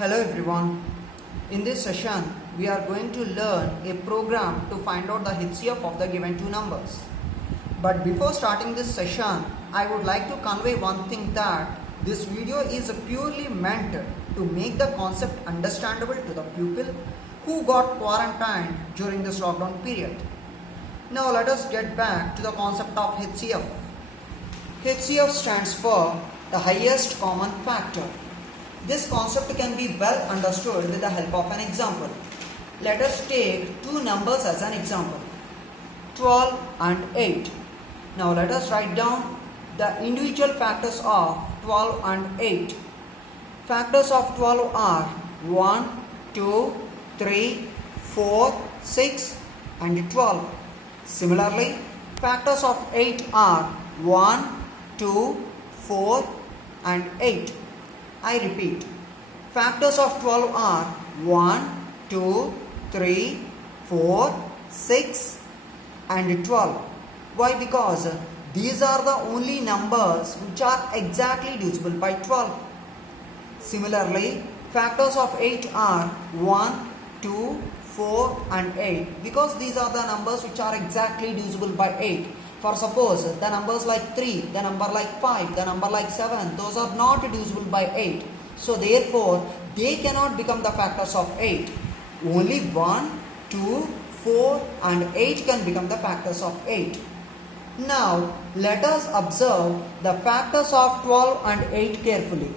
Hello everyone. In this session, we are going to learn a program to find out the HCF of the given two numbers. But before starting this session, I would like to convey one thing, that this video is purely meant to make the concept understandable to the pupil who got quarantined during this lockdown period. Now let us get back to the concept of HCF. HCF stands for the highest common factor. This concept can be well understood with the help of an example. Let us take two numbers as an example, 12 and 8. Now let us write down the individual factors of 12 and 8. Factors of 12 are 1, 2, 3, 4, 6 and 12. Similarly, factors of 8 are 1, 2, 4 and 8. I repeat, factors of 12 are 1, 2, 3, 4, 6 and 12. Why? Because these are the only numbers which are exactly divisible by 12. Similarly, factors of 8 are 1, 2, 4 and 8, because these are the numbers which are exactly divisible by 8. For suppose the numbers like 3, the number like 5, the number like 7, those are not divisible by 8. So therefore, they cannot become the factors of 8. Only 1, 2, 4 and 8 can become the factors of 8. Now, let us observe the factors of 12 and 8 carefully.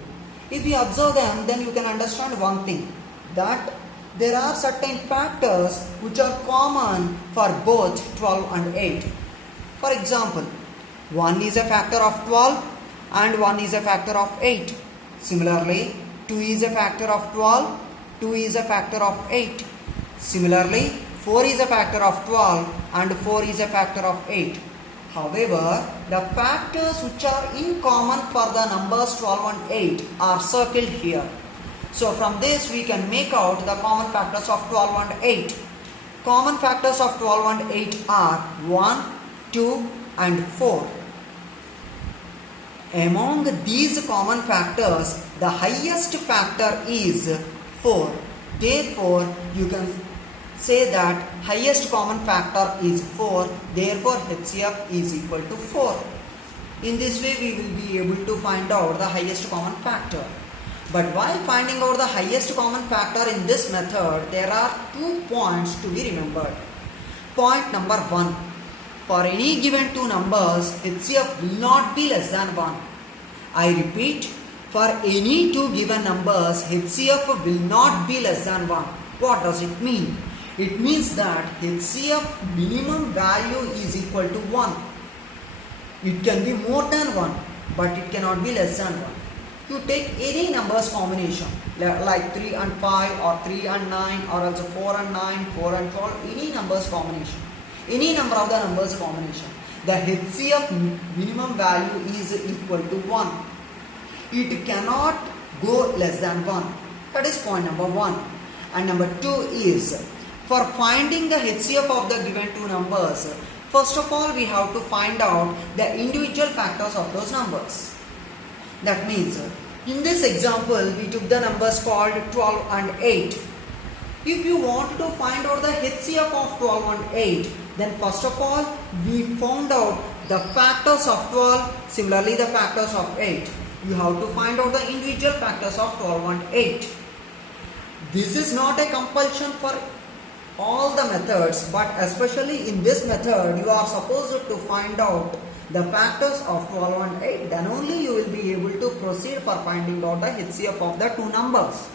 If we observe them, then you can understand one thing, that there are certain factors which are common for both 12 and 8. For example, 1 is a factor of 12 and 1 is a factor of 8. Similarly, 2 is a factor of 12, 2 is a factor of 8. Similarly, 4 is a factor of 12 and 4 is a factor of 8. However, the factors which are in common for the numbers 12 and 8 are circled here. So from this we can make out the common factors of 12 and 8. Common factors of 12 and 8 are 1, 2 and 4. Among these common factors, the highest factor is 4. Therefore, you can say that highest common factor is 4. Therefore, HCF is equal to 4. In this way, we will be able to find out the highest common factor. But while finding out the highest common factor in this method, there are 2 points to be remembered. Point number 1. For any given two numbers, HCF will not be less than 1. I repeat, for any two given numbers, HCF will not be less than 1. What does it mean? It means that HCF minimum value is equal to 1. It can be more than 1, but it cannot be less than 1. You take any numbers combination, like 3 and 5 or 3 and 9 or also 4 and 9, 4 and 12, any numbers combination. Any number of the numbers combination, the HCF minimum value is equal to 1. It cannot go less than 1. That is point number 1. And number 2 is, for finding the HCF of the given two numbers, first of all we have to find out the individual factors of those numbers. That means, in this example, we took the numbers called 12 and 8. If you want to find out the HCF of 12 and 8, then first of all, we found out the factors of 12, similarly the factors of 8. You have to find out the individual factors of 12 and 8. This is not a compulsion for all the methods, but especially in this method, you are supposed to find out the factors of 12 and 8. Then only you will be able to proceed for finding out the HCF of the two numbers.